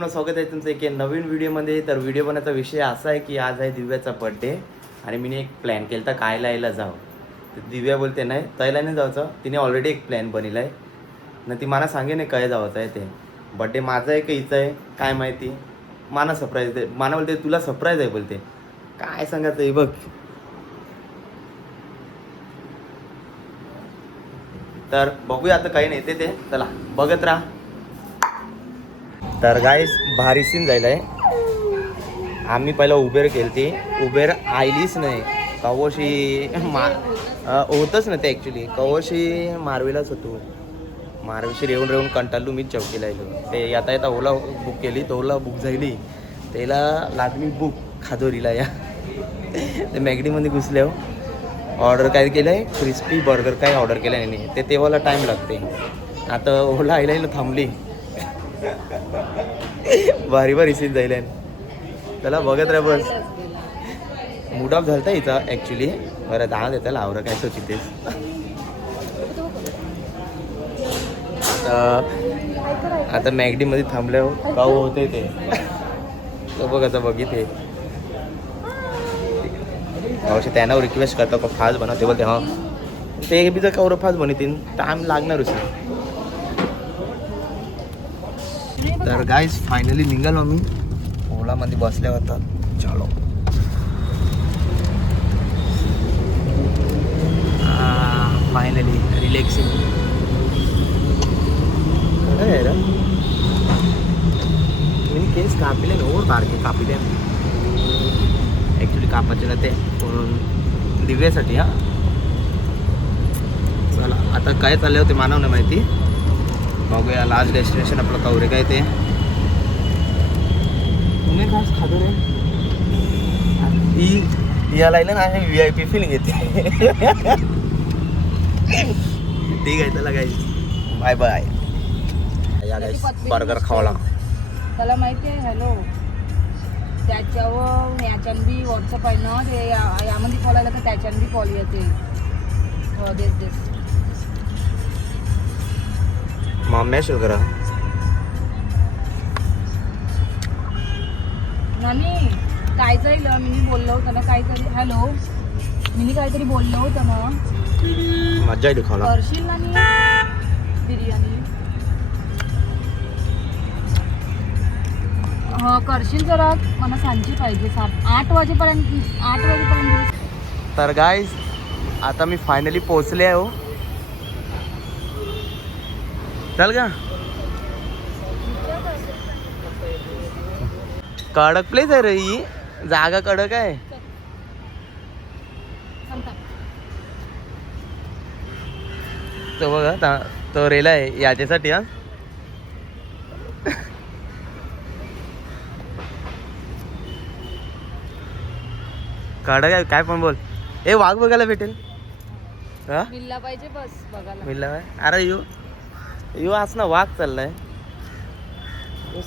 पूर्ण स्वागत आहे तुमचं एक नवीन व्हिडिओमध्ये. तर व्हिडिओ बनवायचा विषय असा आहे की आज आहे दिव्याचा बड्डे आणि मी एक प्लॅन केला तर कायला यायला जावं. तर दिव्या बोलते नाही तैला नाही जायचं, तिने ऑलरेडी एक प्लॅन बनवला आहे ना. ती मला सांगे नाही काय जायचं आहे ते. बड्डे माझा आहे का हिचा आहे काय माहिती. माना सरप्राईज दे, माना बोलते तुला सरप्राईज आहे बोलते. काय सांगायचं आहे बघ. तर बघूया आता काही नाही ते चला बघत राहा. तर गाईस भारी सीन जायला आहे. आम्ही पहिला उबेर केली, उबेर आयलीच नाही. कवशी होतच ना ते ॲक्च्युली. कवशी मारवीलाच होतो. मारवीशी रेवून कंटाळलो मीच चौकीला येलो. ते येता ओला बुक केली तर ओला बुक झाली त्याला लागली बुक खादोरीला या ते मॅगडीमध्ये घुसले. ऑर्डर काय केलं आहे क्रिस्पी बर्गर काय ऑर्डर केलं आहे नाही ते तेव्हाला टाईम लागते. आता ओला आयला थांबली. भारी भारी सीन जाईल त्याला बघत राहा बस. मूड ऑफ झालता हिचा ॲक्च्युली. बरं दहा देता लावरं काय सोची तेच. आता मॅगडीमध्ये थांबल्या गाव होते ते तो बघ आता बघितले अवश्य त्यांना रिक्वेस्ट करतो का फास्ट बनवते बोलते हां ते बी जर कवर फास्ट बनवतील टाईम लागणारच. तर गाईज फायनली निघालो आम्ही. ओलामध्ये बसल्या होता. चलो फायनली रिलॅक्सिंग. मी केस कापले ना ओर बारके कापले ॲक्च्युली कापायचे ना ते म्हणून दिव्यासाठी. हा चला आता काय चालले होते मानव नाही माहिती. बघूया लास्ट डेस्टिनेशन आपलं कवरे काय ते. तुम्ही काय खातो रे ही याला ना VIP फीलिंग येते. ठीक आहे चला गाईस बाय बाय. या गाईस बर्गर खावाला त्याला माहिती आहे. हॅलो त्याच्यावर याच्यान बी व्हॉट्सअप आहे ना ते यामध्ये कॉल आला तर त्याच्यान बी कॉल येते. हो देस मम्मी शुरू करा नानी काय जाईल. मी बोललो होतं ना काहीतरी. हॅलो मी काहीतरी बोललो होतं ना. मज्जा येते खावाला. करशील नानी बिर्याणी. हो करशील जरा मला सांची पाहिजे 8 वाजेपर्यंत. तर गाईज आता मी फायनली पोचले आहे. हो चल का कडक प्लेस आहे रे ही जागा कडक आहे. तो बघा तो रेला आहे याच्यासाठी. हा कडक आहे काय पण बोल. ए वाघ बघायला भेटेल. हा मिल्ला पाहिजे बस बघायला. मिळला अरे यो आज ना वाघ चाललाय.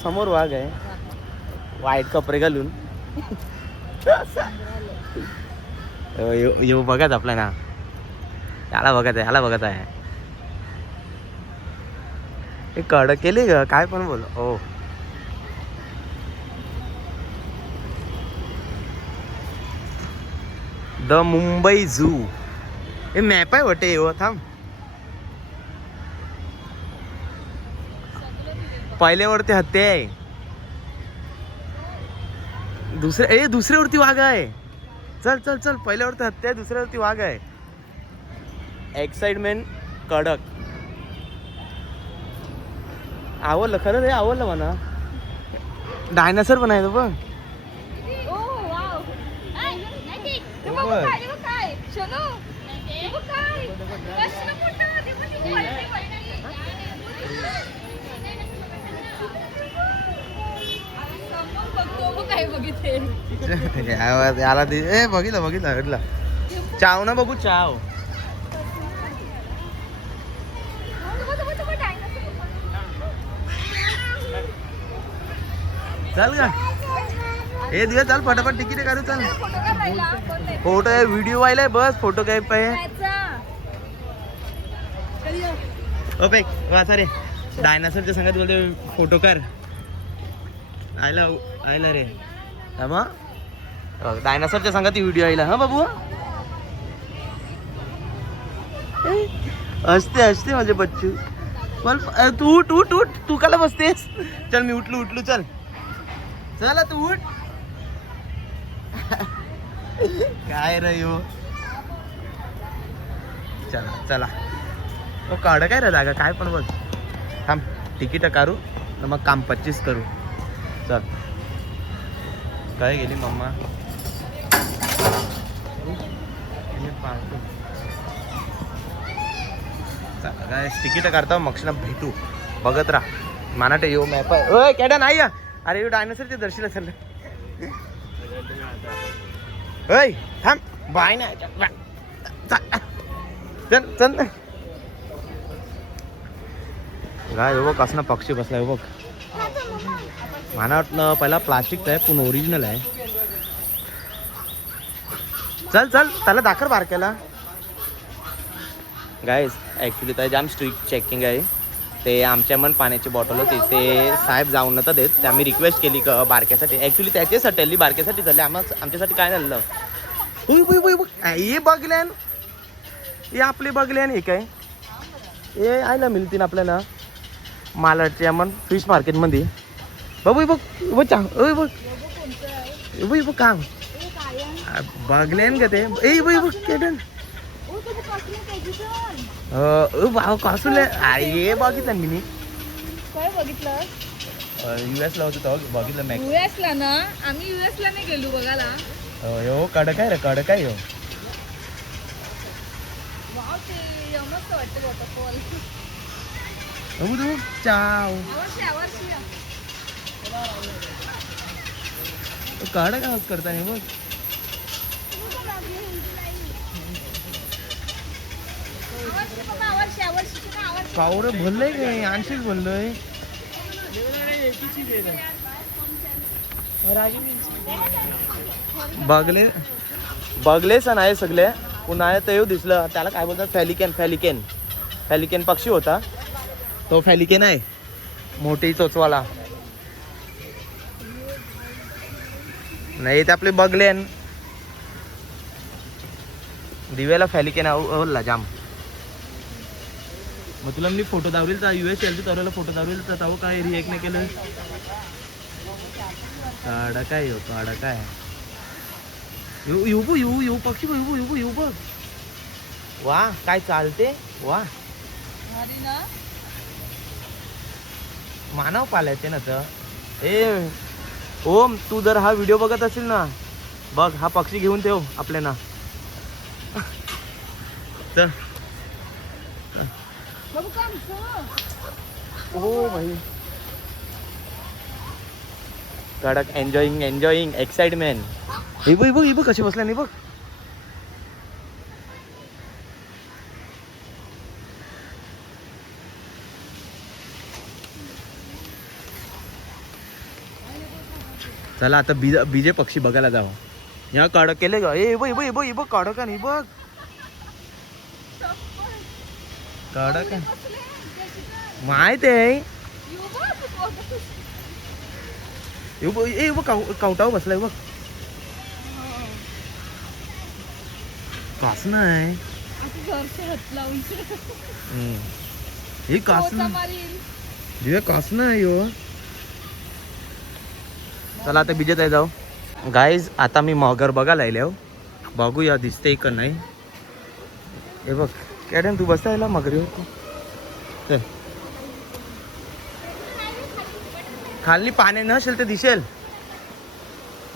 समोर वाघ आहे वाईट कपडे घालून. यो बघत आपला ना याला बघत आहे. हे कडक केले ग काय पण बोल. हो द मुंबई झू. हे मॅप आहे वाटे येऊ थांब. पहिल्यावरती हत्ती आहे. दुसऱ्यावरती वाघ आहे. चल पहिल्यावरती हत्ती आहे दुसऱ्यावरती वाघ आहे. एक्साइटमेंट कडक. आवडलं खरं रे आवडलं म्हणा. डायनासोर पण आहे तो बघ. याला ते बघितलं हडला. चाव ना बघू चाव. चल का हे दिवस चल फटाफट तिकीट काढू. चल फोटो व्हिडिओ व्हायलाय बस फोटो काय पाहिजे. ओपे वाचा रे डायनासोरच्या संगत बोलते फोटो कर. आयला रे मग डायनासोरच्या सांगा ती व्हिडिओ आयला हा बाबू हसते माझे बच्चू पण तू उठ तू काला बसतेस चल मी उठलो चल तू उठ काय रे यो चला काढ काय रे जागा काय पण बघ थांब तिकीट काढू मग काम 25 करू चल काय गेली मम्मा काय तिकीट काढता मग भेटू बघत राहा मानाटे येऊ मॅप ओय कॅडा नाही अरे यो डायनोसरच्या दर्शीला चाललं ओय थांब बाय ना चल काय बघ कसं पक्षी बसलाय बघ मला वाटलं पहिला प्लास्टिकचा आहे पण ओरिजिनल आहे चल त्याला दाखर बारक्याला गाईज ॲक्च्युली तर जाम स्ट्रिक्ट चेकिंग आहे ते आमच्या मन पाण्याची बॉटल होती ते साहेब जाऊन नव्हतं देत ते आम्ही रिक्वेस्ट केली बारक्यासाठी ॲक्च्युली त्याच्यासाठी आली बारक्यासाठी झाली आमच्यासाठी काय झालं हे बघल्यान हे आपले बघल्यान हे काय हे आयला मिळतील आपल्याला मालाडच्या मन फिश मार्केटमध्ये बघ बघ काम बघल्यान का ते बघ केडन भाव कासून हे बघितलं मी काय बघितलं US ला होतो बघितलं मॅक्स US ला ना आम्ही US ला नाही गेलो बघायला हो कडक आहे रे कडक आहे हो वाव ते मस्त वाटतं वॉटरफॉल चाव कडक आवाज करता नाही बघ पावर भरलंय काय आणशीच भरलंय बघलेच नाही सगळे उन्हाळ्यात येऊ दिसलं त्याला काय बोलतात फॅलिकेन पक्षी होता तो फॅलिकेन आहे मोठी चोचवाला नाही ते आपले बघलेन दिव्याला फॅलिकेन आवडला जाम मग तुला मी फोटो दावरील तर US यायला तरला फोटो दावरील तर तावं काय रिएक्ट नाही केलं काढा काय येऊ काढा काय येऊ पक्षी येऊ बघ वा काय चालते वा मानव पालायचे ना तर ए ओम तू जर हा व्हिडिओ बघत असेल ना बघ हा पक्षी घेऊन ठेव आपल्याला चल ओ भाई कडक एन्जॉईंग एक्साइटमेंट हे बघ कशी बसल्या नाही बघ चला आता बीजे पक्षी बघायला जावं या कडक केले ग ए बघ कडक नाही बघ कडक माहित आहे कवटाव बसलाय बघ कास नाही हे कास नाही कास नाही हो चला आता बिजेत आहे जाऊ गाईज आता मी मगर बघायला आले हो बघूया दिसते का नाही हे बघ कॅडन तू बसता यायला मगरी हो चल खाली पाणी नसेल तर दिसेल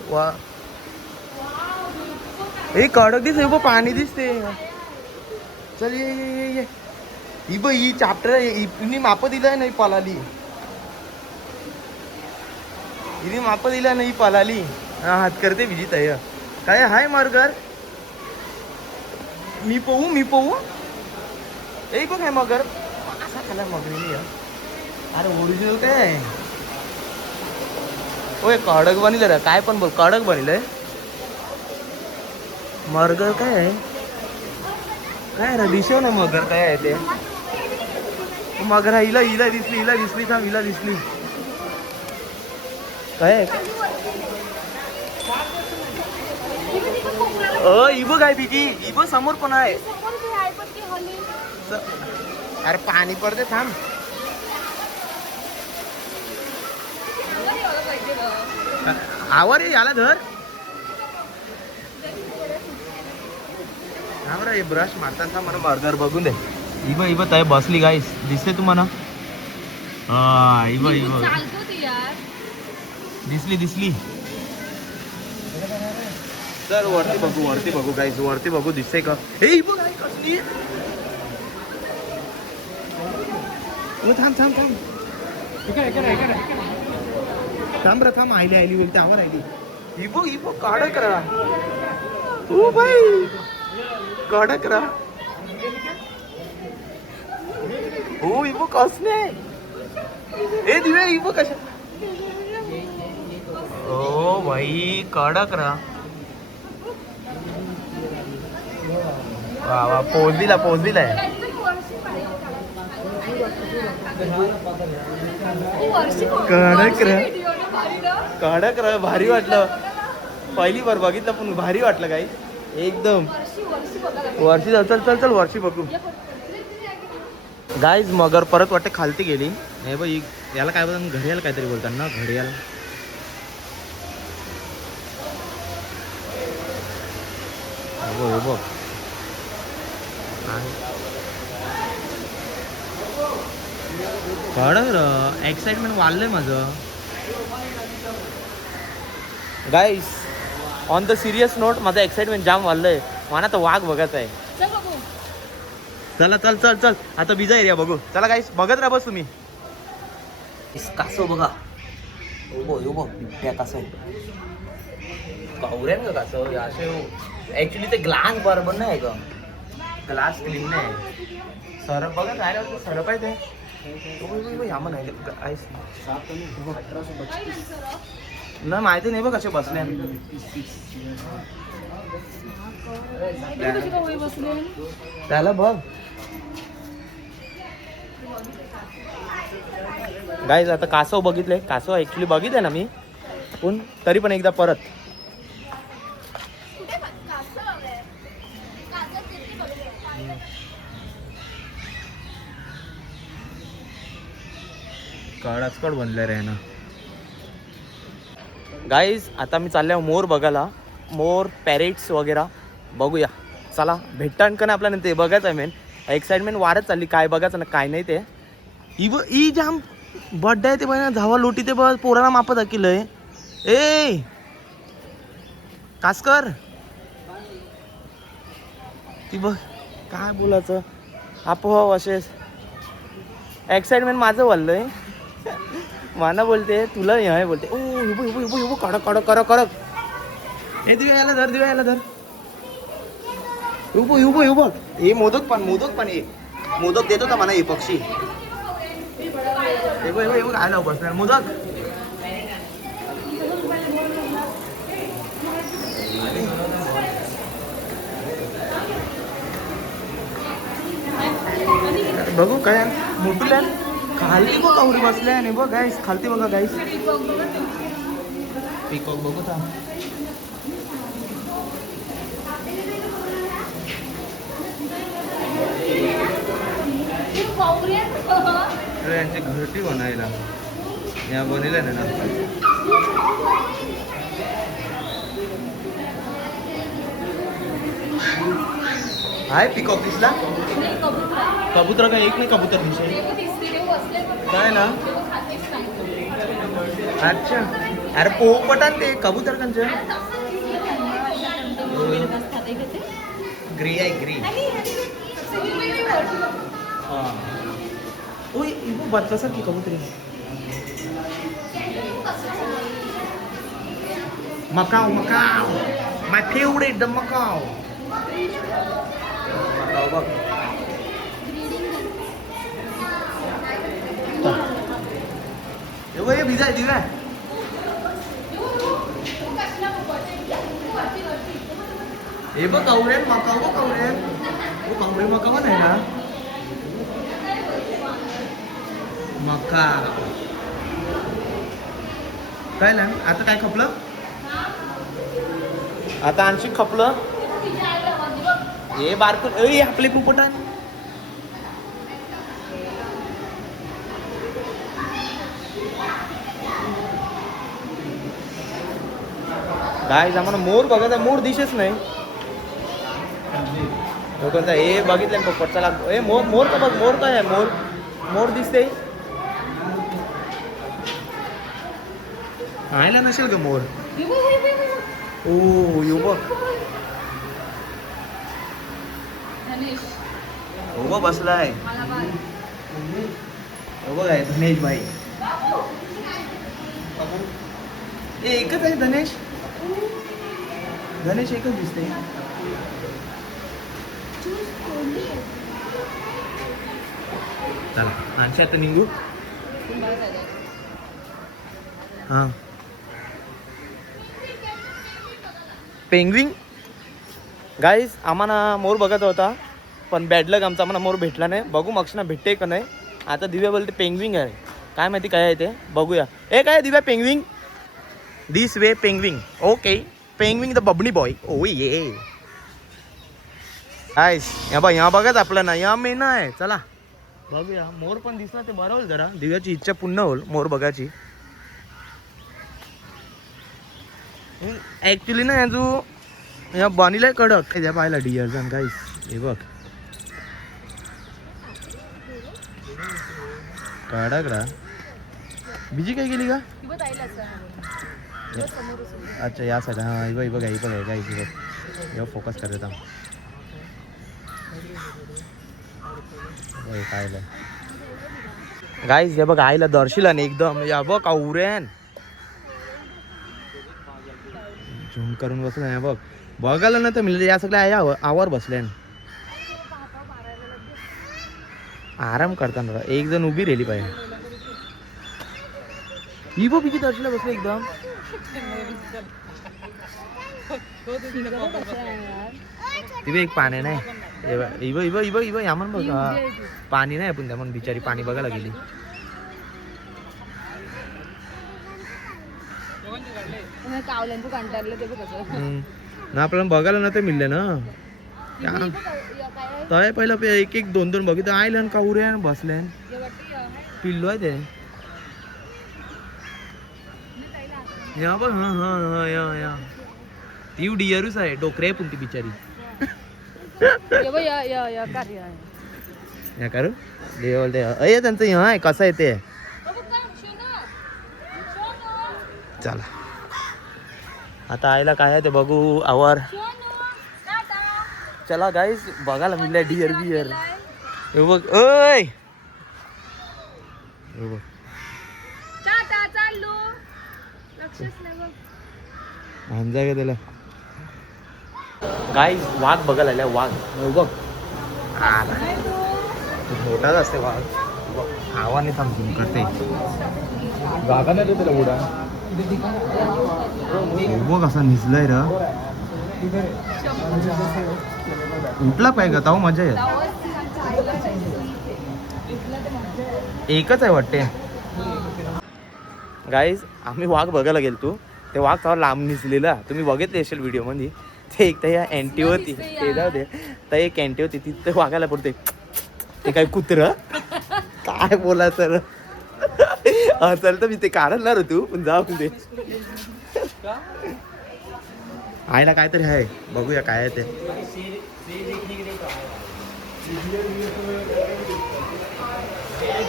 वा हे कडक दिसते बघ पाणी दिसते चल ये ही चॅप्टर हिने माप दिलाय नाही पलाली हिने माप दिला नाही पलाली हा हात करते विजित आहे काय हाय मगर मी पोहू ए बघ आहे मगर असा खाला मगरी अरे ओरिजिनल काय आहे ओय कडक बनिलं रे काय पण बोल कडक बनिलंय मगर काय आहे काय रे दिसव ना मगर काय आहे ते मगर हिला दिसली थांब हिला दिसली काय आहे? इबो काय बिगी इबो समोर पण आहे. अरे पाणी पडते थांब. आवर याला धर. हे ब्रश मारताना मला बर्गर बघून दे. इबो इबो ताई बसली गाईस दिसते तुम्हाला? हा इबो इबो दिसली. तर वरती बघू गाईस, वरती बघू दिसते का? हे इबो काय कसली? थांब थांब आयली बोलते आवर आयली. इबो काढ करा. ओ भाई काढ करा. हो इबो कसले? ए दिवे इबो कशा? ओ भाई कडक रा. वा पोज दिलाय. कडक रा भारी वाटलं. पहिली बार बघितलं पण भारी वाटलं काय एकदम. वर्षी चल वर्षी बघू. गाईज मगर परत वाटते खालती गेली. हे बघ याला काय बोलतात? घडियाल काहीतरी बोलतात ना, घडियाल. बघ एक्साइटमेंट वाढलंय माझं. Guys on the serious note माझं एक्साइटमेंट जाम वाढलंय. मला तर वाघ बघायचा आहे. चला चल आता बिजा एरिया बघू. चला गाईस बघत राहा बस तुम्ही. कासव बघा. बिबट्या कासव कावऱ्यान का कासव असे. ऍक्च्युली ते ग्लास बरोबर नाही का? ग्लास क्लीन नाही. सरप बघा काय सरप आहे ते. ना माहिती नाही बघ कसे बसले. त्याला बघ गाईज आता कासव बघितले. कासव ऍक्च्युली बघितले ना मी, पण तरी पण एकदा परत. कडचकड बनले रे ना. गाईज आता मी चालले मोर बघायला. मोर पॅरेट्स वगैरे बघूया. चला भेटतान का नाही आपल्याला ते बघायचं आहे. मेन एक्साइटमेंट वाढत चालली. काय बघायचं ना काय नाही ते. ई जाम बड्डे आहे ते बघ. धावा लोटी ते बघ पोराला माप दाखिलंय. ए कासकर ती बघ काय बोलायचं. आपोआप असे एक्साइटमेंट माझं वाढलंय. माना बोलते तुला हे बोलते. ओ युबो कडक. हे दिव्या याला धर. युबो हे मोदक पण हे मोदक देतो का मला हे पक्षी. काय नाव बसणार मोदक. बघू काय मोठल्या खालती बघ कावरी बसल्या. आणि बघ गाईस खालती बघा गाईस. पिकॉक बघू था. यांची घरटी बनायला या बनवल्या ना. हाय पिकॉक दिसला. कबूतर का एक नाही कबूतर दिसे काय ना. अच्छा अरे पोपटान ते कबूतर कंच ग्री आहे ग्री. हां ओय बच्चासारखी कबूतरी. Macau my favourite the Macau. बघ हे भिजाय दिव्या. हे बघ कावरे मकाव बघ कावरे. कावरे मकाव नाही ना. मका काय ना आता काय खपलं आता आणखी खपलं हे बारकून ए आपले पुपट आहे काय आम्हाला मोर बघायचा मोर दिसेच नाही कोणता हे बघितलं ना पोपट चला ए मोर मोर का बघ मोर काय आहे मोर मोर दिसते आयला नसेल का मोर ओ यो बघ हो बसलाय हो बघ आहे धनेश भाई एकच आहे धनेश धनेश एकच दिसते चला आणखी आता निघू हा पेंग्विन गाईज आम्हाला मोर बघत होता पण बॅडलक आमचा आम्हाला मोर भेटला नाही बघू मक्षना भेटते का नाही आता दिव्या बोलते पेंग्विन आहे काय माहिती काय आहे ते बघूया ए काय Divya penguin this way penguin okay penguin the बबनी बॉय ओ ये गाईज या बघाच आपलं ना या मेना आहे चला बघूया मोर पण दिसला ते बरं होईल जरा दिव्याची इच्छा पूर्ण होईल मोर बघायची ऍक्च्युली ना याजू या बनीला कडक त्या पाहिला डिअर जण गाईस हे बघ कडक रा बीजी काय केली का अच्छा या साईड हा ही बघ गाईस बघ फोकस करत पाहिलं गाईस हे बघ आईला दर्शिला ना एकदम या बघ कावऱ्यान झूम करून बसला ना बघ बघायला ना तर मिळलं या सगळ्या आया आवर बसल्या आराम करताना एक जण उभी राहिली पाहिजे ही बघ किती दर्शिला बसले एकदम ती एक पाणी नाही इव यामन बघ पाणी नाही आपण त्यामन बिचारी पाणी बघायला गेली कावल्यांचं कंटाळलं ते कसं ना आपल्याला बघायला ना ते मिळले ना तय पहिलं एक एक दोन दोन बघितलं आयलं कावऱ्या बसल्या पिल्लो आहे ते या बघ हा ती डिअरूच आहे डोकरे पण ती बिचारी या करू देवल ते अय त्यांचं ह्या आहे कसं आहे ते चला आता आयला काय आहे ते बघू आवर चला गाईस बघायला मिळलंय डिअर बिअर हे बघ ओय हे बघ अंजा का त्याला गाईस वाघ बघायला आल्या वाघ बघ मोठाच असते वाघ आवाने थांबून करते जागा नाही त्याला उडा बघ असा निजलाय र उठला पाहिजे का मजा आहे एकच आहे वाटते गाईज आम्ही वाघ बघायला गेलतो ते वाघ तेव्हा लांब निजलेला तुम्ही बघितले असेल व्हिडिओ मध्ये ते एक तर या अँटी होती ते जाऊ दे तर एक अँटी होती तिथे वाघायला पडते ते काय कुत्र काय बोला सर चल तर मी ते काढणार तू पण जाऊ दे आईला काहीतरी आहे बघूया काय आहे ते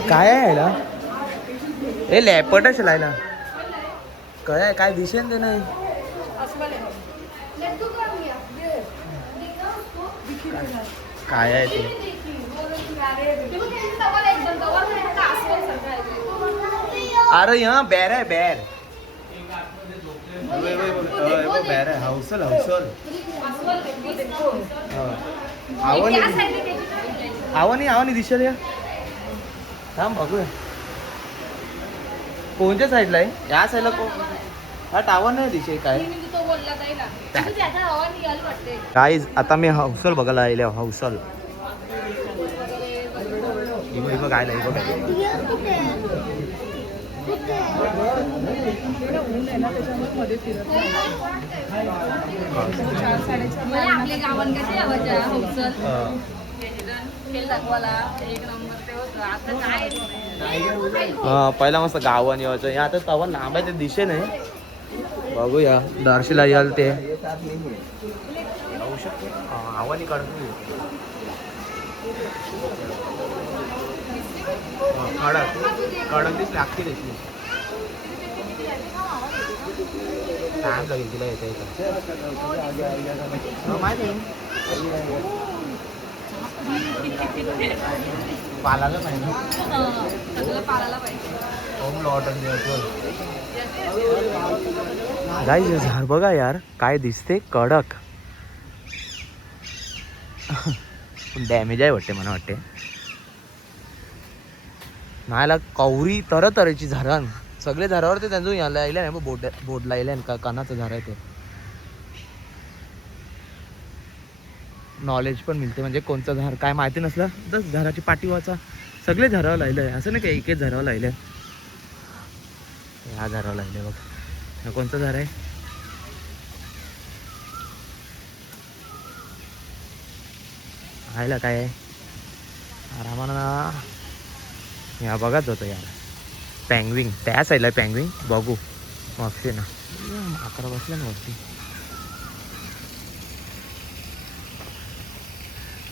काय आहे याला ए लॅपटच लायला काय आहे काय दिसेन ते नाही काय आहे ते अरे यहाँ बैर है बैर बैर है हौसल आवनी दिसेल या थांब बघूया कोणत्या साईडला आहे या साईडला हा टावर नाही दिसे काय गाईज आता मी हौसल बघायला आले हौसल काय मॉर्निंग आहे ना त्याच्यामुळे मध्ये फिरत नाही 4-4:30 आपल्या गावात कशी आवाज हौसल खेळ दाखवायला एक नंबर ते होतं आता काय पहिला मस्त गावाने यायचं हे आता तवा लांब आहे ते दिशे नाही बघूया दार्शीला याल ते जाऊ शकतो आव्हानी काढतो कडक कडकच लागते त्याची टाइम लागेल तिला येता येतं माहिती पालाला नाही ना सगळं पाळायला पाहिजे होम लॉटन गाईज झाड बघा यार काय दिसते कडक डॅमेज आहे वाटते मला वाटते नाहीला कवरी तऱ्हेची झाडं सगळे झाडावर ते त्यांचं यायला यायला नाही बोर्ड लायला का कानाचं झाड आहे ते नॉलेज पण मिळते म्हणजे कोणतं झाड काय माहिती नसलं तर झाडाची पाठी वाचा सगळे झाडावर लायलं आहे असं नाही का एकच झाडावर लायलं आहे ह्या झाडावर लायलं बघ हा कोणतं झाड आहे आयला काय आहे आरामानं या बघाच होतं यार पँग्विंग त्या साईडला पँग्विंग बघू मागते ना अकरा बसल्या ना वरती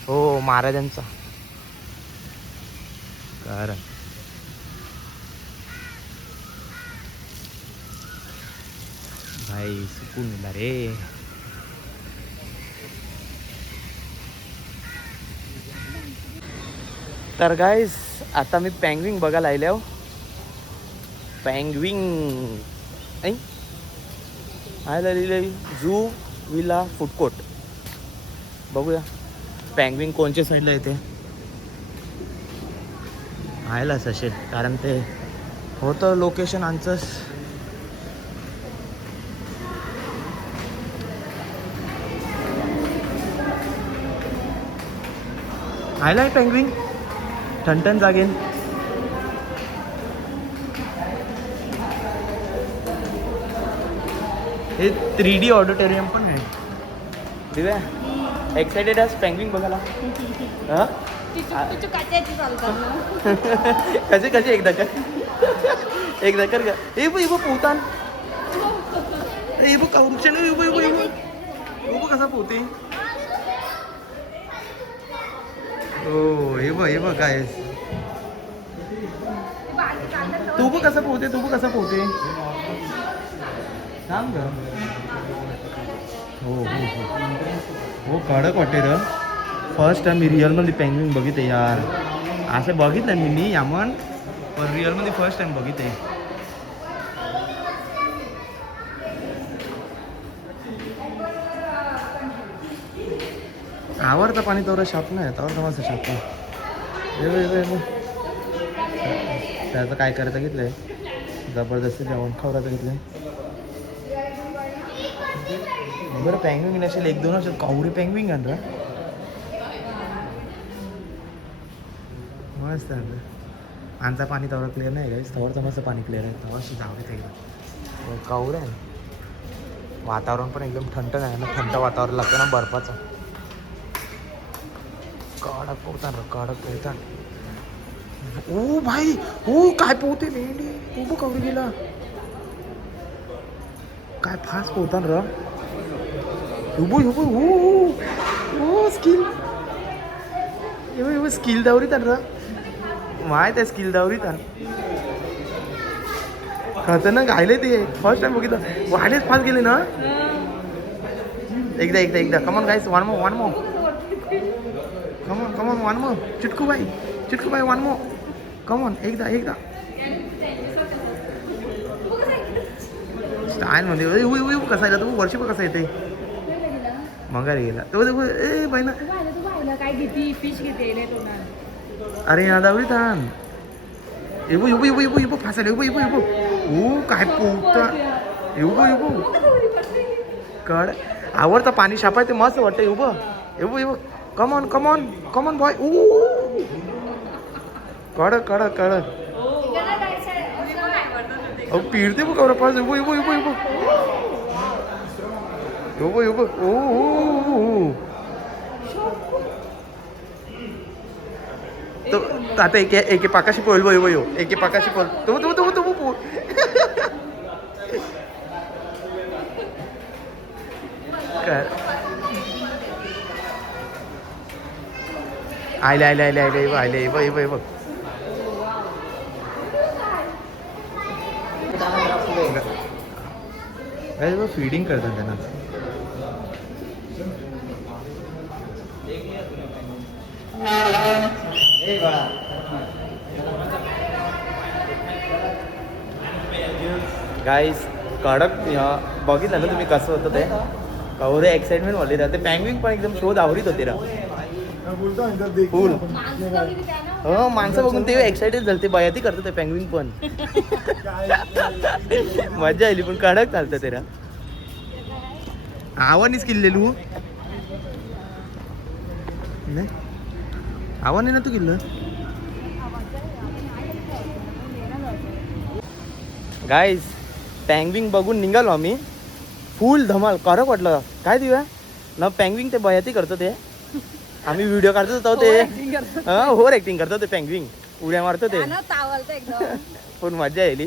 हो महाराजांचा कर भाई सुकून गेला रे तर गाईस आता मी पँग्विंग बघायला आले हो पँग्विंग आयला लिहिले झू विला फूड कोर्ट बघूया पँग्विंग कोणच्या साईडला येते आयलाच असेल कारण ते होतं लोकेशन आमचंच आयला पँग्विंग ठणठण जागेल हे 3D ऑडिटोरियम पण आहे दिव्या एक्साइटेड आहेस पँग्विंग बघायला हां कसे कसे एकदा कर का ए बघ पोहतान ए बघ वृक्षण बघ कसा पोहते हो हे बघ काय तू बघ कसं पोहते सांग ग हो कडक वाटते र फर्स्ट टाइम मी रिअलमध्ये पँग्विंग बघितले यार असं बघितलं मी यामन पण रिअलमध्ये फर्स्ट टाइम बघितले आवडतं पाणी तेवढं शाप नाही तेवढं मस्त शाप त्याचं काय करायचं घेतलंय जबरदस्ती जेवण खावराचं घेतलंय बरं पँग्विंग असेल 1-2 असेल कावरी पँग्विंग आणलं मस्त आमचा पाणी तेवढं क्लिअर नाही गाईस तेवढं मस्त पाणी क्लिअर आहे तेव्हा जावं एकदम कावूर आहे वातावरण पण एकदम थंड आहे ना थंड वातावरण लागतं ना बर्फाचं कडक पोहतात ओ भाई ओ काय पोहते मेंढी तू बघ कावरी गेला काय फास्ट पोहतात र स्किल स्किल दावरी तर माहित आहे स्किल दावरी तर खतरनाक गायले ते फर्स्ट टाइम बघितलं वाढेच फास्ट गेले ना एकदा come on guys one more come on one more Chitku bye one more come on एकदा स्टाईल म्हणजे कसा येतो तू वर्षी कसा येते मंगारी गेला तो ए बाई ना काय घेते फिश घेते अरे या दावरी थांब येऊ फासायला येऊ ओ काय पोहता येऊ कड आवडतं पाणी शापाय ते मस्त वाटतं येऊ कमॉन बॉय कडक अहो पिरते बघ कवरा पास उभो उभो उभो उभो उभो उभो ओ तो आता एके पाकाशी पोल बो यो एके पाकाशी पोल तू आयले बघ फीडिंग करतात त्यांना गाईस कडक बघितलं ना तुम्ही कसं होतं ते कवरे एक्साइटमेंट वाढली राहते पॅंग्विंग पण एकदम शोध आवडीत होते रा फुल हो माणसं बघून ते एक्साइटेड झालते बयाती करतो ते पॅंग्विंग पण मजा आली पण कडक चालतं तेरा आव्हानीच किल्लेलू नाही आव्हाने ना तू किल्लं गाईज पॅंग्विंग बघून निघालो आम्ही फुल धमाल कडक वाटलं काय दिव्या ना पॅंग्विंग ते बयाती करतो ते आम्ही व्हिडिओ काढतो होतो ते होर ऍक्टिंग करतो ते पॅंग्विंग उड्या मारतो ते पण मजा यायली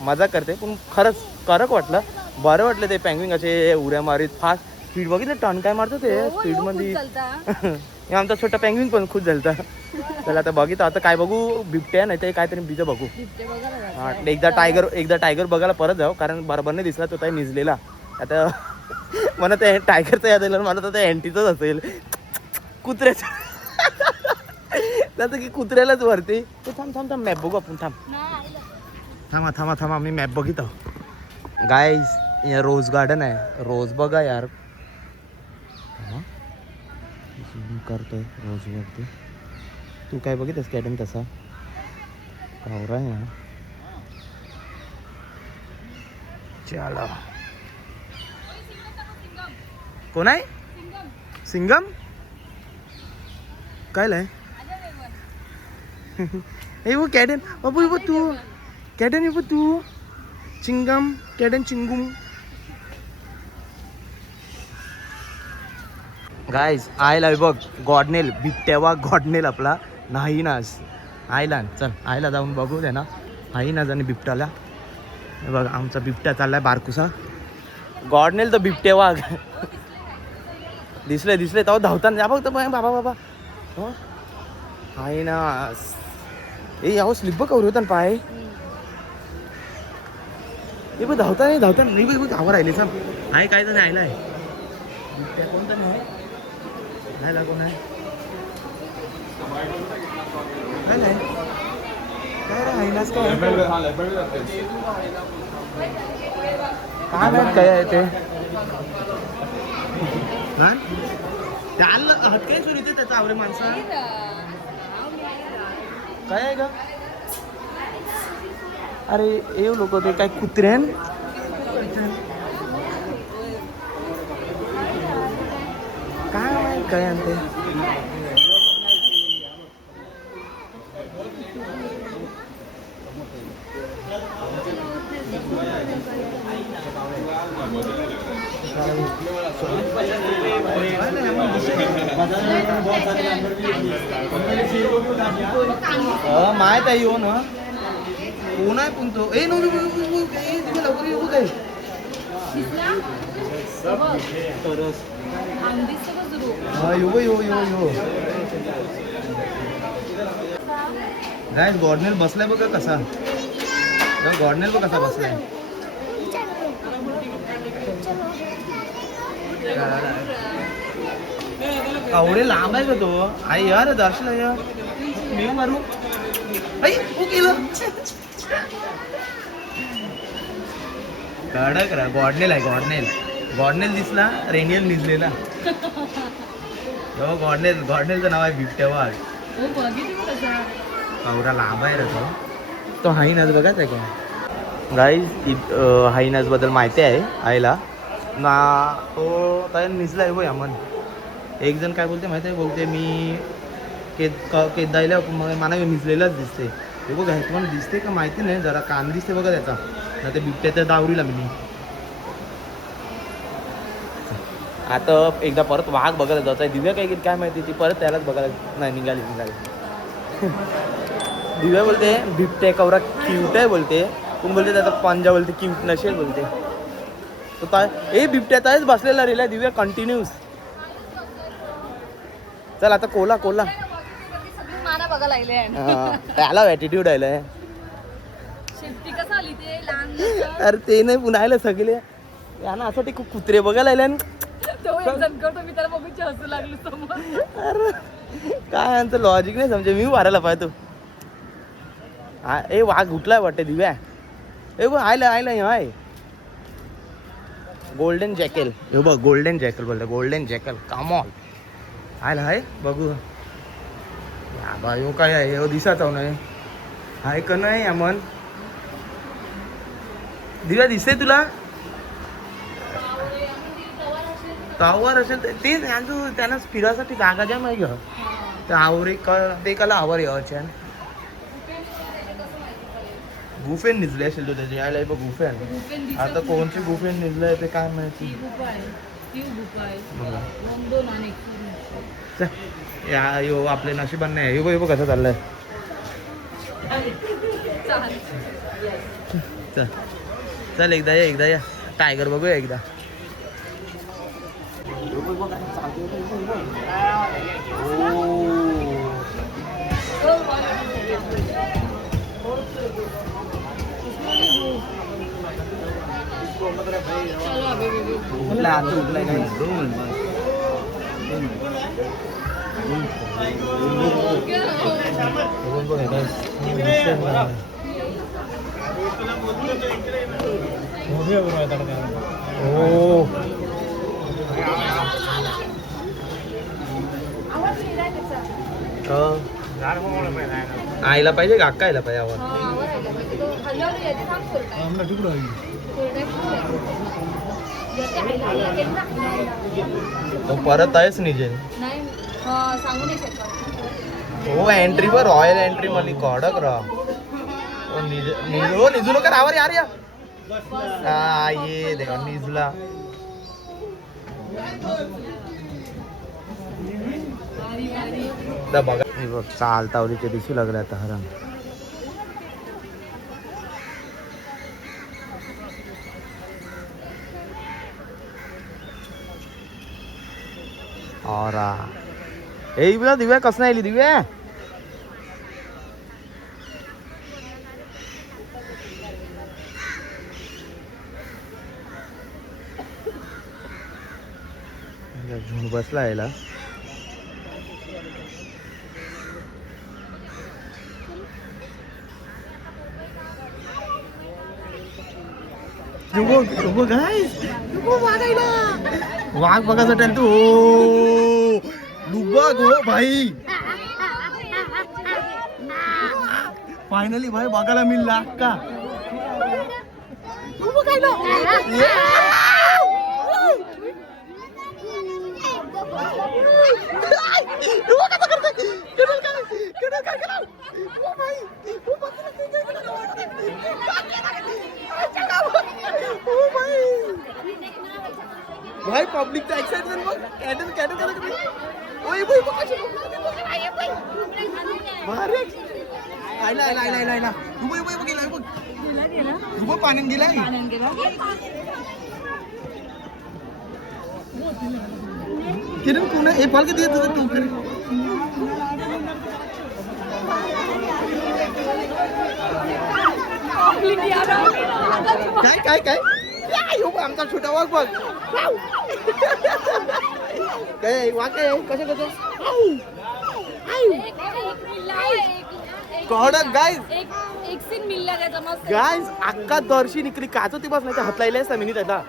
मजा करते पण खरंच कडक वाटलं बरं वाटलं ते पॅंग्विंग असे उड्या मारीत फास्ट स्पीड बघितलं टर्न काय मारतो ते स्पीड मध्ये आमचा छोटा पॅंग्विंग पण खूप झालता चला आता बघितलं आता काय बघू बिबट्या नाही ते काहीतरी बीजं बघू एकदा टायगर बघायला परत जाऊ कारण बरोबर नाही दिसला तो काही निजलेला आता मला त्या टायगरचं याद आलं मला तर त्या अँटीचंच असेल कुत्र्याचं त्याचं की कुत्र्यालाच वरती तो थांब मॅप बघू आपण थांबा मी मॅप बघित आहो गाईज या रोज गार्डन आहे रोज बघा यार करतोय रोज वरती तू काय बघितस कॅडन तसा कावरा आहे ना चला कोण आहे सिंगम काय लाय ए वो कॅडन बाबू तू कॅडन ये तू चिंगम कॅडन चिंगुम गाईज आयला बघ गॉडनेल बिबट्यावा गॉडनेल आपला नाही नाच आयला चल आयला जाऊन बघू दे ना आई नाच आणि बिबट्याला बघ आमचा बिबट्या चाललाय बारकुसा गॉडनेल तर बिबट्या वाघ दिसले तेव्हा धावताना जा बघ तर बाबा हो आई ना ए यावं स्लिप करू होता पाय हे बघ धावता नाही बघ धावा राहिले सांग आहे काय तर नाही आयला आहे बिबट्या कोणता नाही काय लागून आहे काय नाही काय रे हायनाच काय काय आहे ते त्याला हात काय सुरू येते त्याचा आवरे माणसा काय आहे का अरे येऊ लोक ते काय कुत्र्यान काय आणते माहित आहे येऊ ना कोण आहे पण तो ए लवकर येऊ दे गाइस गॉर्डनेल बसलाय बघा कसा गॉर्डनेल बघ कसा बसलाय आवडे लांब आहे का तो आई यार दर्शन मी मारू आई तू केलं कडक रा गॉर्डनेल आहे गॉर्डनेल दिसला रेनियल निजलेला हो गॉर्डनेलचं नाव आहे बिबट्या वाघ आवडा लांब आहे रे तो हाईनाज बघाच आहे का गाईज हाईनाज बद्दल माहिती आहे आईला ना तो काय निजला आहे बघ मन एक जण काय बोलते माहिती आहे बोलते मी केदायला मला निजलेलाच दिसते हे बघा हे तुम्हाला दिसते का माहिती नाही, जरा कान दिसते बघा त्याचा, ना ते बिबट्याच्या दावरीला मी. आता एकदा परत वाघ बघायला जात आहे. दिव्या काय काय माहिती, ती परत त्यालाच बघायला नाही निघाली. दिव्या बोलते बिबट्या कवरा क्यूट आहे बोलते, तुम्ही बोलते त्याचा पंजा बोलते क्यूट नसेल बोलते. तो ए बिबट्यात आहेच बसलेला रेला दिव्या कंटिन्यूस. चल आता कोला कोला माना बघा लागले त्याला ॲटिट्यूड आलाय. शेपटी कसं आली ते लहान अरे ते नाही पुन्हा सगळे यांना असं ते कुत्रे बघायला आले. तो एक जण करतो, मी त्याला बघून हसू लागलो समोर. अरे काय यांचं लॉजिक नाही समजे. मी मारायला पाहिजे तो. ए वाघ उठलाय वाटते दिव्या. ए बघ आयला हाय गोल्डन जॅकेल. हे बघ गोल्डन जॅकेल बोलतो, गोल्डन जॅकेल कमॉल आयला हाय बघू. बा यो काय आहे हो, दिसत नाही हाय का नाही अमन. दिव्या दिसते तुला तावर असेल तेच यांचं त्यांना फिरासाठी जागा ज्या माहिती घ्या ते आवरे ते काला आवर याच्या गुफेन निजले असेल तो त्याची यायला बघ गुफेन. आता कोणची गुफेन निजलंय ते काय माहिती. या यो आपले नशिबान नाही. हे बघ कसं चाललंय. चल एकदा या टायगर बघूया एकदा. आईला पाहिजे का अक्का आयला पाहिजे आवाज. परत आहेच निजेल हो एंट्री वर रॉयल एंट्री मला कडक राह निजू नका रावर यार या ये देखा निजला. बघा बघ चालतावलीचे दिसू लागले आता हरण. और दिव्या कसं नाही दिव्या. झुंड बसला याला. वाघ बघायचा तू लुबग हो भाई. फायनली भाई बघायला मिळला अक्का. भाई पब्लिकचा एक्साइटमेंट बघ. कॅटन कॅटन कॅटन ओय बोय बघ कशी भारी आयला आयला आयला आयला आयला बोय बोय बघितला बघ गेला गेला पाण्यात गेलाय किरण कोण आहे पाल किती येत तू काय काय काय आमचा छोटा वाघ बघ काय वाघ आहे कसं कसं कडक गाइस एक सीन मिळला त्याचा मस्त गाइस अक्का दर्शी निकली काचो ती बस नाही तर हात लायले असता मिनी त्याला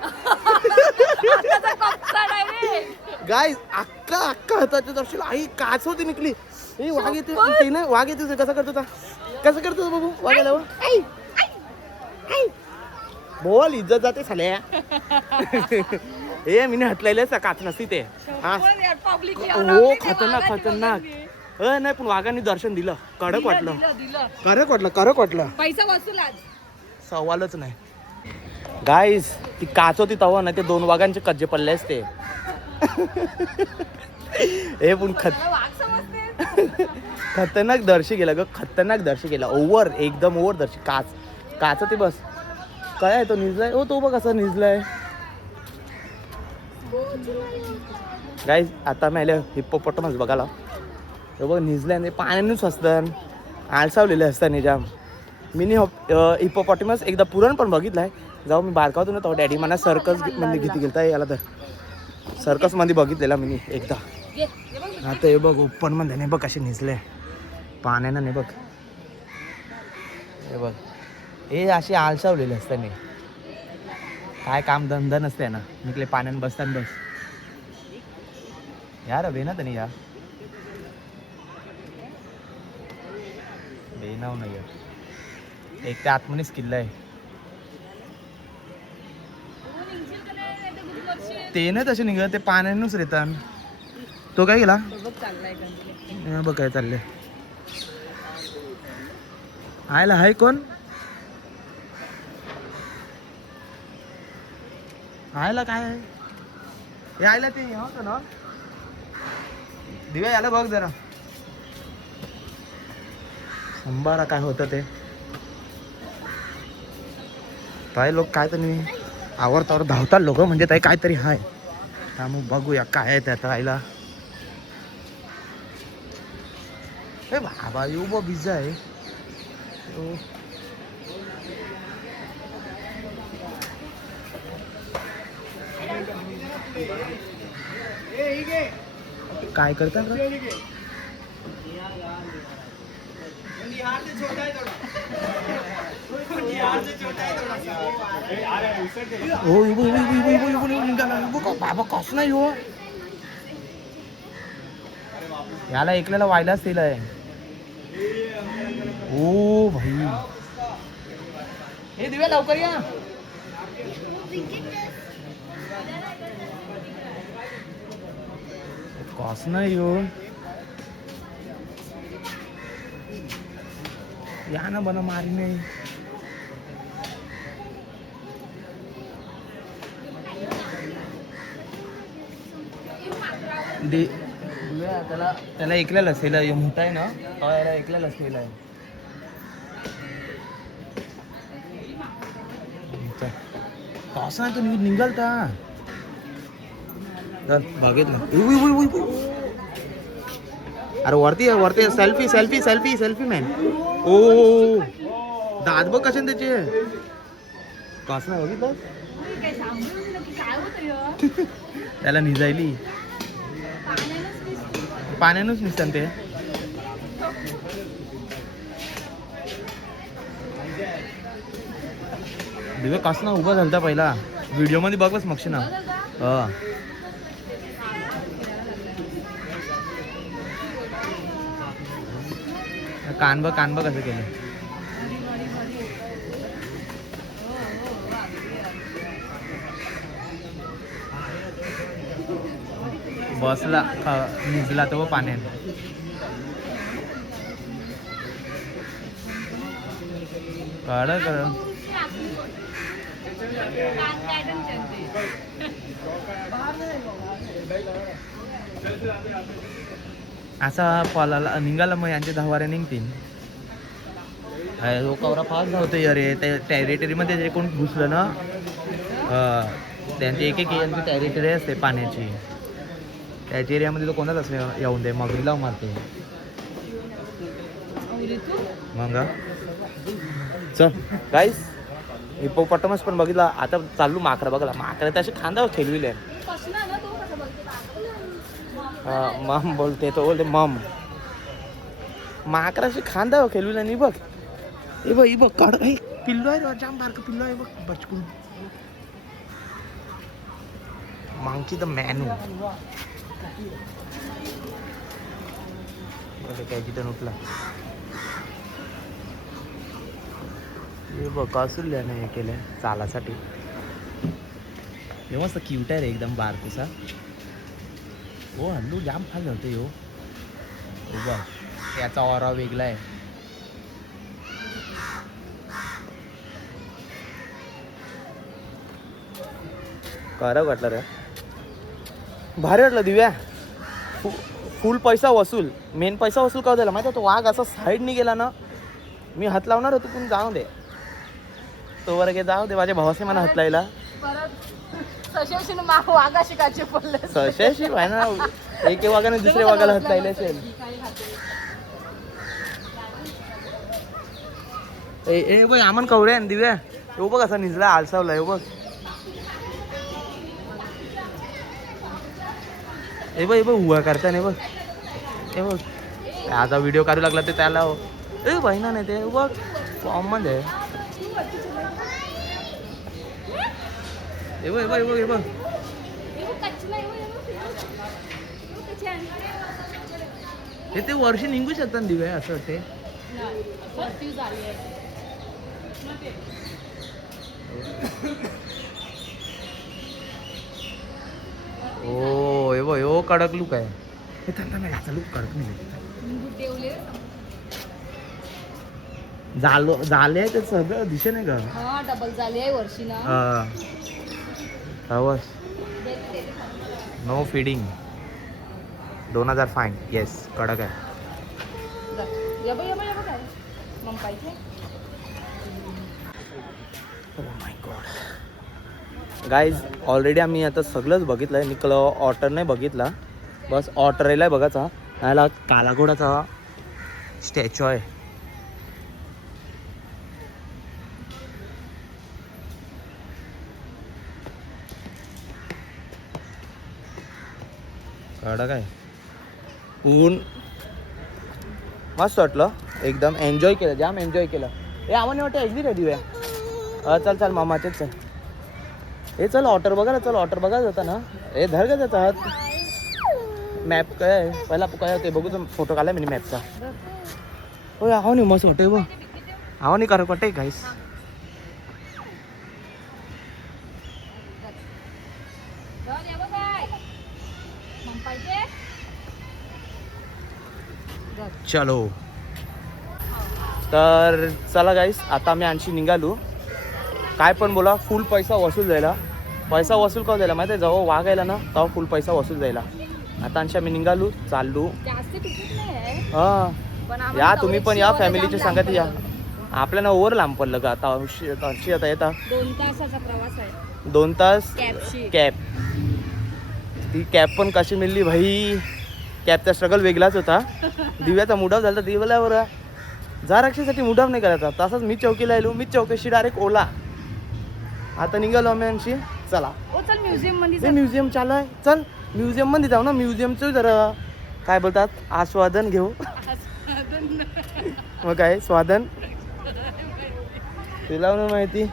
गाइस अक्का अक्का हाताच्या दर्शीला आई काचो ती निकली ए वाघ येते ते ना वाघ येते कसं करतो बाबू वाघ आला बोल इज्जत जाते साल्या ए मिनी हात लायले काच नसती ते हा हो खतरनाक खतरनाक नाही पण वाघांनी दर्शन दिलं. कडक वाटलं. दिलं कडक वाटलं. पैसा वसूल आज. सवालच नाही. गाईज ती काच होती तवा ना, ते 2 वाघांचे कज्जे पडले असते. हे पण वाघ समजते. खतरनाक दर्शी गेला ग. खतरनाक दर्शी गेला. एकदम ओव्हर दर्शी. काच ते बस काय आहे तो निजलाय. तो बघ कसा निजलाय. गाईज आता मी हिप्पोपोटामस बघायला. तो बघ निजलाय. पाण्यानेच असतं आळसावलेले असतात निजाम. मिनी हिप्पोपोटामस एकदा पुरण पण बघितलाय. जाऊ मी बारका होतो ना तो डॅडी मला सर्कस मध्ये घेती गेलता. याला तर सर्कस मध्ये बघितलेला मी एकदा. आता हे बघ ओपन मध्ये नाही बघ कसे निजले पाण्यानं. नाही बघ हे बघ हे असे आळसावलेले असतात नाही. काय काम धंदा नसते ना. निघले पाण्यानं बसताना बस यार बेना तर नाही या बेनाव नाही यार. एक ते आतमध्येच किल्ला आहे. ते नाही तसे निघत. ते पाण्यानंच रेतात. तो काय गेला बघ काय चाललंय. आयला हाय कोण आयला काय आहे हे. आयला ते होतं ना दिव्या याला बघ जरा संभारा काय होतं ते. काय लोक काय तरी आवरतावर धावतात लोक. म्हणजे ते काहीतरी हाय. मग बघूया काय आहे त्यात. आईला ए बाबा येऊ बा बिझा आहे. काय करतात बाबा कस नाही हो. याला ऐकलेला व्हायलाच दिलाय. ओ भाई हे दिव्या लवकर या. कस नाही हो. या ना बना मारी नाही. त्याला ऐकलेलं असेल. मोठा आहे ना याला ऐकलेलं असेल. कसं नाही तो निघालता. बघितलं अरे वरती selfie selfie selfie selfie man. ओ दात बघ कशा त्याचे. कसं नाही बघितलं त्याला निजायली. पाण्यानंच निसतं ते. दिवे कसं ना उभा झालता पहिला व्हिडिओ मध्ये बघ बस मग ना. कान बघ कसं केलं. बसला निजला तो पाण्याने. कळ असा पलाला निघाला मग यांचे 10 वारे निघतील. कवरा फास्ट धावते अरे. त्या टेरिटरीमध्ये जे कोण घुसलं ना त्यांची एक यांची टेरिटरी असते पाण्याची. त्याच्या एरियामध्ये तो कोणाच असं येऊन दे मग लाव मारते मग. चल गाईस हिप्पोपोटामस पण बघितला. आता चालू माकडा बघला. माकडा त्याचे खांदा खेळविले. मम बोलते तो बोलते मम. माकडाशी खांदा खेळविला नाही बघ. हे बघ बघ काढ पिल्लू आहे. जाम बारकं पिल्लू आहे बघ बचकून. Monkey the मॅनू. काय तिथं उठला. हे बघ कासुल्याने हे केलं चालासाठी. हे मस्त क्यूट आहे रे एकदम बारकुसा. हो हल्लू जाम फास्ट घालतो हो. बघ याचा ऑरा वेगळा आहे. खरं वाटलं रे, भारी वाटलं दिव्या. फुल पैसा वसूल. मेन पैसा वसूल का झाला माहिती आहे? तो वाघ असा साईडनी गेला ना, मी हात लावणार होतो पण जाऊ दे, तो वर गे जाऊ दे. माझ्या भावाने मला हात लायला. सशाशी वाघा शिकायचे पडले. सशाशी आहे ना, एक वाघाने दुसऱ्या वाघाला हात लायले असेल. ए बघ आमन कवडे आहे दिव्या. हो बघ असा निजला आलसावला. हो बघ हे बघ उभा करता नाही बघ. हे बघ आता व्हिडिओ काढू लागला ते त्याला ए बहिणा नाही ते बघ कॉमन आहे. हे बघ बघ बघ हे बघ हे ते वर्षी निघू शकतात दिव्या असं वाटते. ओ हे बघ हो कडक लुक आहे. हे त्यांना नाही याचा लुक कडक नाही झाले ते सगळं दिसे नाही का. हा डबल झाली आहे वर्षी ना. हवस नो फीडिंग 2000 फाईन. येस कडक आहे. मग पाहिजे. माय गॉड गाईज ऑलरेडी आम्ही आता सगळंच बघितलं आहे. निकल ऑटर नाही बघितला, बस ऑटरला बघायचा. याला कालाघोडाचा स्टॅच्यू आहे. कडक आहे. ऊन मस्त वाटलं एकदम. एन्जॉय केलं, जाम एन्जॉय केलं. हे आम्हाला वाटतं ऐकली रे दिव्या. चल चल मामा तेच चल. हे चल ऑटर बघायला चल. ऑटर बघायला जाता ना. हे धर का त्याचा हात. मॅप काय आहे पहिला काय ते बघू. तर फोटो काढला मी मॅपचा. हो आहो नाही मस्त वाटतं बघ. आहो नाही करत वाटतं काहीच. चलो तर चला गाईस आता आम्ही आणखी निघालो. काय पण बोला फुल पैसा वसूल जायला. पैसा वसूल का जायला माहिती आहे? जेव्हा वाघ यायला ना तेव्हा फुल पैसा वसूल जायला. आता आणखी आम्ही निघालो चाललो. हां या तुम्ही पण या फॅमिलीच्या सांगत या. आपल्याला ओव्हर लांब पडलं का आता. अशी आता येता 2 तासाचा प्रवास आहे. 2 तास कॅब. ती कॅब पण कशी मिळली भाई. कॅबचा स्ट्रगल वेगळाच होता. दिव्याचा मुडाव झाला. दिव्यावर जा रक्षेसाठी मुडाव नाही करायचा. तसाच मी चौकीला आलो. मी चौकशी डायरेक्ट ओला. आता निघालो आम्ही आणखी. चला चल म्युझियम मध्ये. म्युझियम चालू आहे. चल म्युझियम मध्ये जाऊ ना. म्युझियमचं जरा काय बोलतात आस्वादन घेऊ. मग काय स्वादन तुला ना माहिती.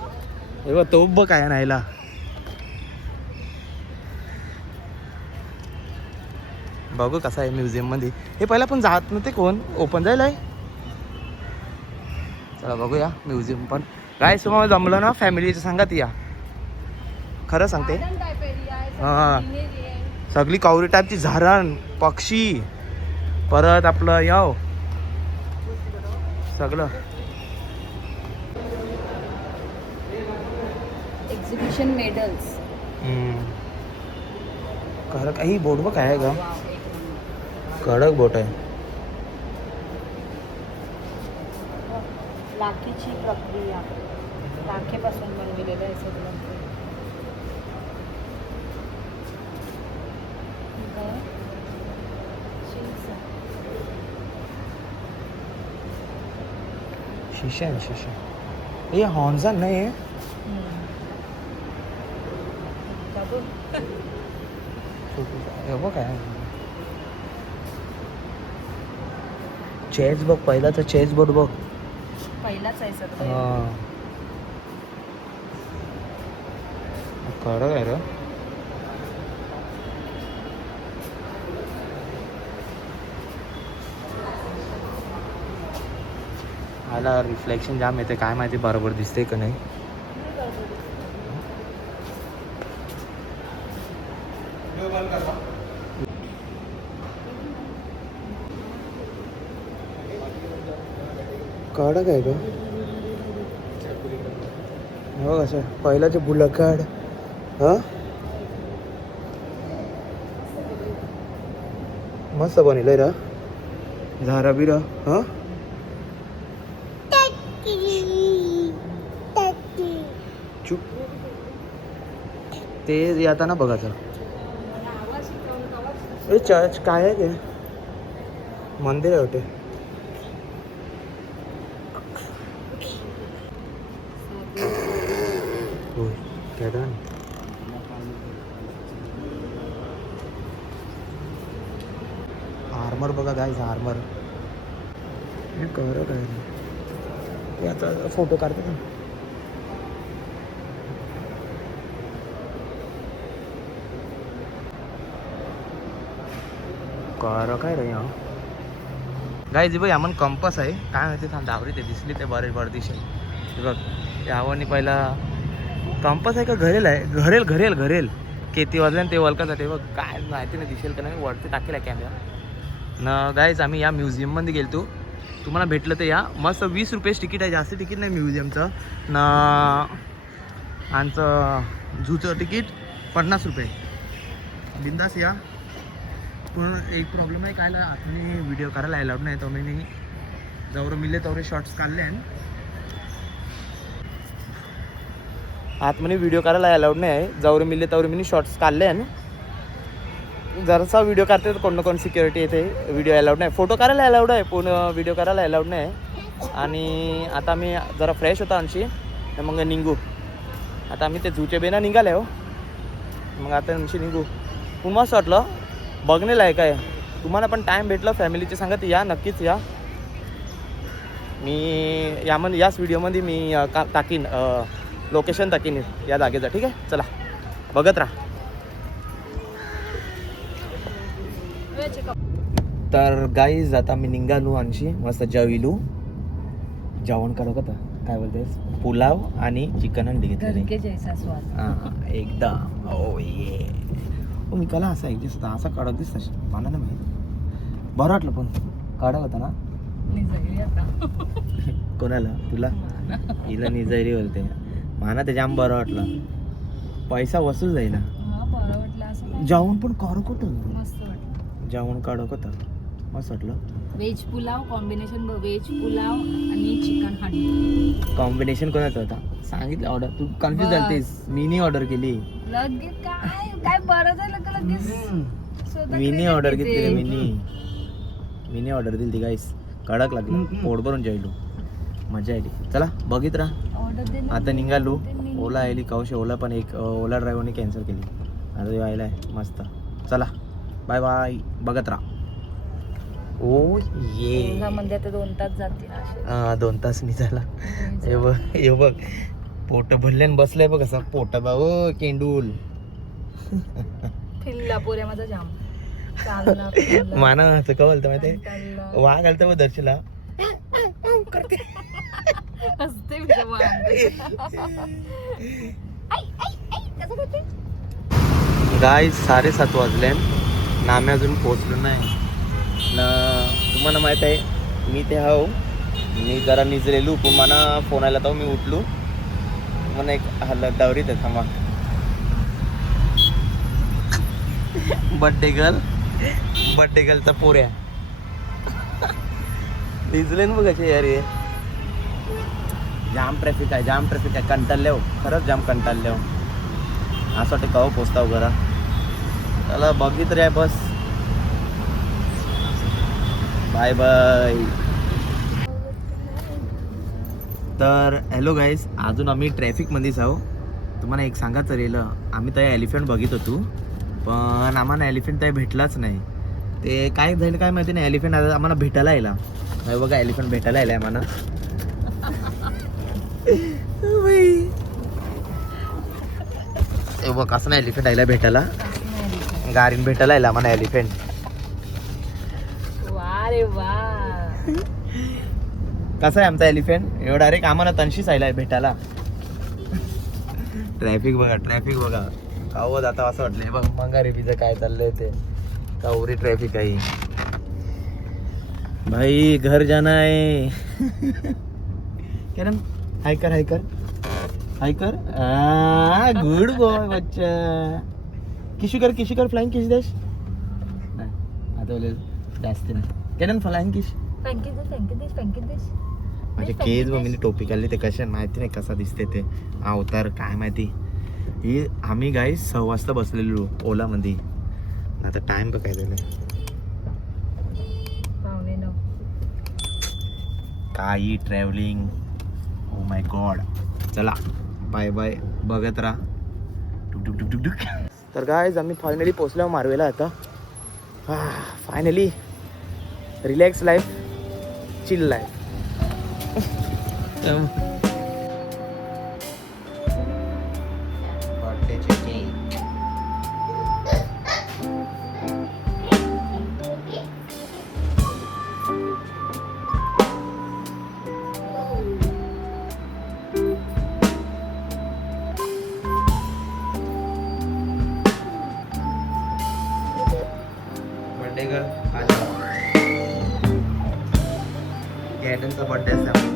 हे बघ तो बघ काय नाहीला. बघू कसं आहे म्युझियम मध्ये. हे पहिला पण जात नव्हते कोण. ओपन जायला आहे. चला बघूया म्युझियम पण. काय तुम्हाला जमलं ना फॅमिलीच्या सांगत या. खरं सांगते हां सगळी कावरी टाईपची झारण पक्षी परत आपलं याव सगळं. Exhibition medals. खरं काही बोट बघ आहे का. कडक बोट आहे. लाखेची प्रक्रिया. लाखेपासून बनविलेलं आहे सगळं. शिशा आहे शिशा. हे हॉर्नचा नाही आहे. हे बघ काय चेस बघ. पहिला तर चेस बोर्ड बघ. पहिलाच आहे सगळं. हां कडक आहे रे. आला रिफ्लेक्शन जाम येते. काय माहिती बरोबर दिसते का नाही. काढा काय का हो कसं पहिलाचे बुलकाड हा मस्त बनलंय रा झारा बिरा हा चुप ते येताना बघायचं ए चर्च काय आहे ते मंदिर आहे होते आर्मर बघा गाईज आर्मर कर काय याचा फोटो काढते का कर काय रे हा गाईज बघ यामन कंपस आहे काय माहिती थांब दावरी ते दिसली ते बरे बरदिश आहे बघ यावरनी पहिला कंपस आहे का घरेल आहे घरेल घरेल घरेल किती वाजले ते वलकासाठी बघ काय माहिती नाही दिसेल का नाही वरती टाकेल कॅमेरा न गाईज आम्ही या म्युझियममध्ये गेलतो तुम्हाला भेटलं तर या मस्त 20 रुपयेच तिकीट आहे जास्त तिकीट नाही म्युझियमचं न आमचं झूचं तिकीट 50 रुपये बिंदास या पण एक प्रॉब्लेम आहे काय आतमध्ये व्हिडिओ करायला अलाउड नाही तर मी जवळ मिळले तेवढे शॉर्ट्स काढले आतमध्ये व्हिडिओ करायला अलाउड नाही आहे जवळ मिळले तेवढे मी शॉर्ट्स काढले जरासा व्हिडिओ काढते तर कोण सिक्युरिटी येते व्हिडिओ अलाउड नाही फोटो करायला अलाउड आहे पण व्हिडिओ करायला अलाउड नाही आणि आता मी जरा फ्रेश होता आणखी मग निघू आता आम्ही ते झूचे बेना निघाले हो मग आता आणखी निघू पण मस्त वाटलं बघणेलं आहे काय तुम्हाला पण टाईम भेटलं फॅमिलीचे सांगत या नक्कीच या मी यामध्ये याच व्हिडिओमध्ये मी टाकीन लोकेशन टाकीन या जागेचं ठीक आहे चला बघत राहा तर गाईज आता मी निघालो आणखी मस्त जेविलो जेवण करत होता काय बोलतेस पुलाव आणि चिकन अंडी घेतले हां एकदम ओ ये मी कला असा एक दिसता असा काढत दिसता मला ना माहिती बरं वाटलं पण काढत होता ना कोणाला तुला हिला निजायरी बोलते मला ते जाम बरं वाटलं पैसा वसूल जाईल जेवण पण कडक होतं जेवण कडक होतं मस्त वाटलं veg pulao combination veg pulao आणि चिकन हंडी कॉम्बिनेशन कोणाचं होता सांगितलं ऑर्डर तू कन्फ्युज झालीस मीनी ऑर्डर केली लगेच काय बरं झालं का लगेच मिनी ऑर्डर घेतली मिनी ऑर्डर दिली ती गाईस कडक लागलं पोट भरून जायलो मजा आली चला बघित राहा ऑर्डर आता निघालो ओला आली कौशे ओला पण एक ओला ड्रायव्हरने कॅन्सल केली आता यायला आहे मस्त चला बाय बाय बघत राहा ओ ये म्हणजे आता 2 तास जातील 2 तास निघाला हे बघ पोट भरल्यान बसलाय बघ असं पोट बा ओ केंडूल फिल्ला पोऱ्यामध्ये जाम माना असं का बोलतं माहिती वाघ आलता बघ दर्शला करते गाय 7:30 वाजले ना आम्ही अजून पोचलो नाही ना तुम्हाला माहित आहे मी ते हाव मी जरा निजलेलो पण मला फोन आला तर मी उठलो मला एक हल्ला दावरीत आहे थांबा बर्थडे गर्लचा पोऱ्या निजले ना बघ यार हे जाम ट्रॅफिक आहे कंटाळले हो खरंच जाम कंटाळले हो असं वाटतं कवा पोचता घरा त्याला बघित रे बस बाय बाय तर हॅलो गाईज अजून आम्ही ट्रॅफिकमध्येच आहो तुम्हाला एक सांगायचं राहिलं आम्ही त्या एलिफंट बघित होतो पण आम्हाला एलिफंट त्या भेटलाच नाही ते काय झालं काय माहिती नाही एलिफंट आम्हाला भेटायला यायला बघा एलिफंट भेटायला यायला आम्हाला बघ कसं नाही एलिफंट यायला भेटायला गाडीन भेटायला यायला आम्हाला एलिफंट कसा आहे आमचा एलिफंट एवढा डायरेक्ट आम्हाला तनशीच आयला भेटायला ट्रॅफिक बघा कावत आता असं वाटलंय बघ मंगारी पिझं काय चाललंय ते कावरी ट्रॅफिक आहे भाई घर जाना है किरण हाय कर हाय कर हाय कर. गुड बॉय बच्चा. किशी कर फ्लाइंग किश देश नाही आता बोले जास्त नाही. किरण फ्लाइंग किश. म्हणजे केस मम्मीने टोपी काढली ते कशा माहिती नाही कसा दिसते ते अवतार काय माहिती. ही आम्ही गाई 6 वाजता बसलेलो ओलामध्ये. आता टाइम बघ काय झालं. काही ट्रॅव्हलिंग. Oh my God. चला बाय बाय. बघत राहा. टुक टुक टुक टुक टुक. तर गाईज आम्ही फायनली पोचलो मारवेला आता. Finally relax life chill life. Birthday girl गॅडनचा बर्थडे असतो.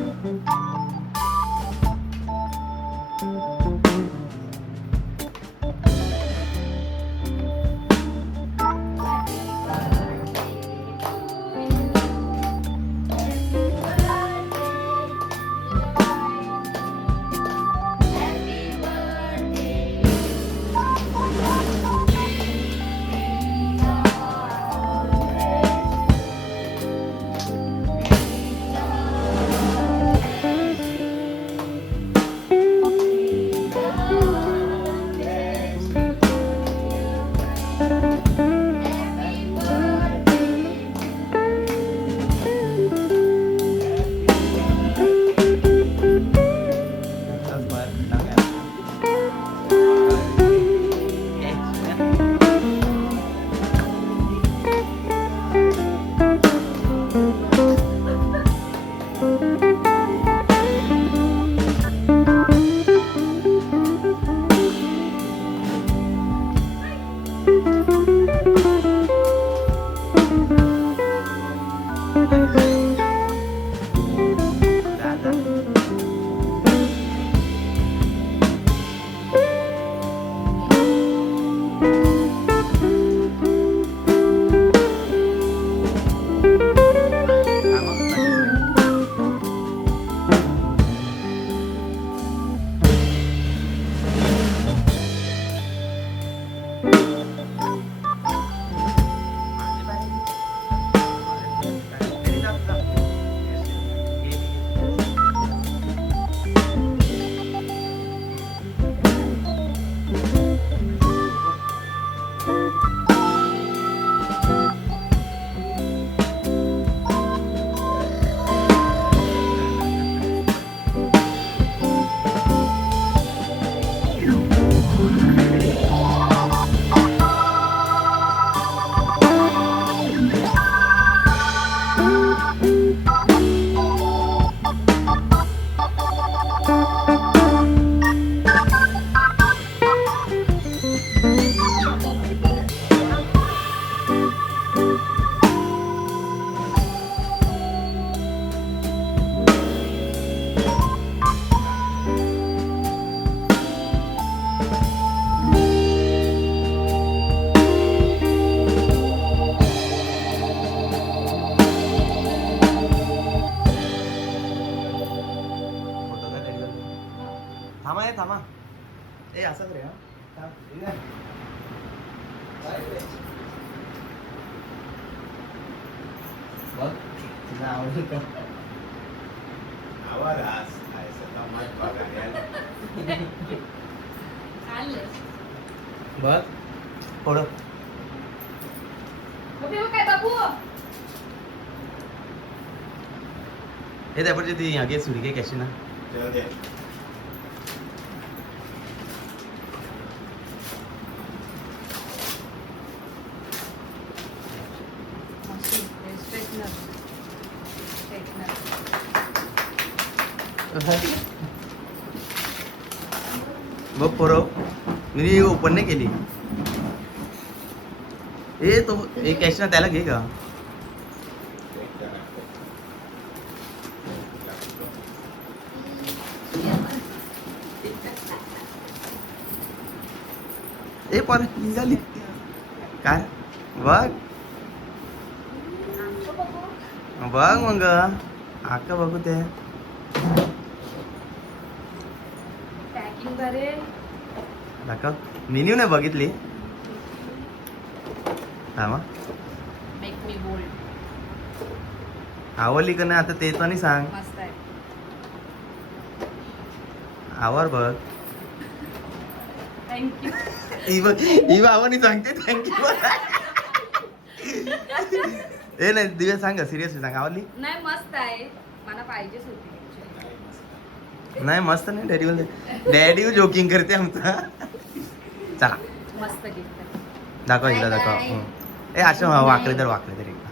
थांबा. ए असं रे. बघ तुला आवडलं का? बघ थोडं काय बाबू हे त्यापरची ती आगे सुरी काय कशी ना बघ पोरं मी ओपन नाही केली. ए तो एक कॅश ना त्याला घे का. ए पण निघाली काय बघ बघ मग आका बघू ते पॅकिंग बरे दाखव मेन्यू नाही बघितली थांबा मेक मी बोल्ड आवडली का नाही आता ते तर नाही सांग मस्त आहे आवर बघ थँक्यू ही आवडनी सांगते थँक्यू ए नाही दिव्या सांग सिरियसली सांग आवडली नाही मस्त आहे मला पाहिजेच होती नाही मस्त नाही डॅडी जोकिंग करते आमचा चला मस्त गिफ्ट दाखव एकदा दाखव ए असं वाकडे तर एकदा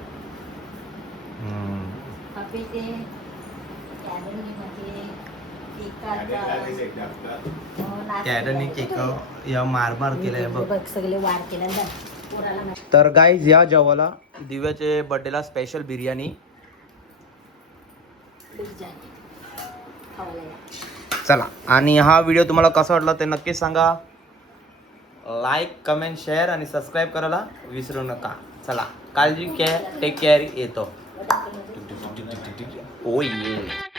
कॅडनी केक या मार केलाय बघ सगळे वार केला तर गाईज या जेवायला दिव्याचे बर्थडेला स्पेशल बिर्याणी चला आणि हा व्हिडिओ तुम्हाला कसा वाटला ते नक्कीच सांगा लाईक कमेंट शेअर आणि सबस्क्राईब करायला विसरू नका चला काळजी घ्या टेक केअर येतो ओ ये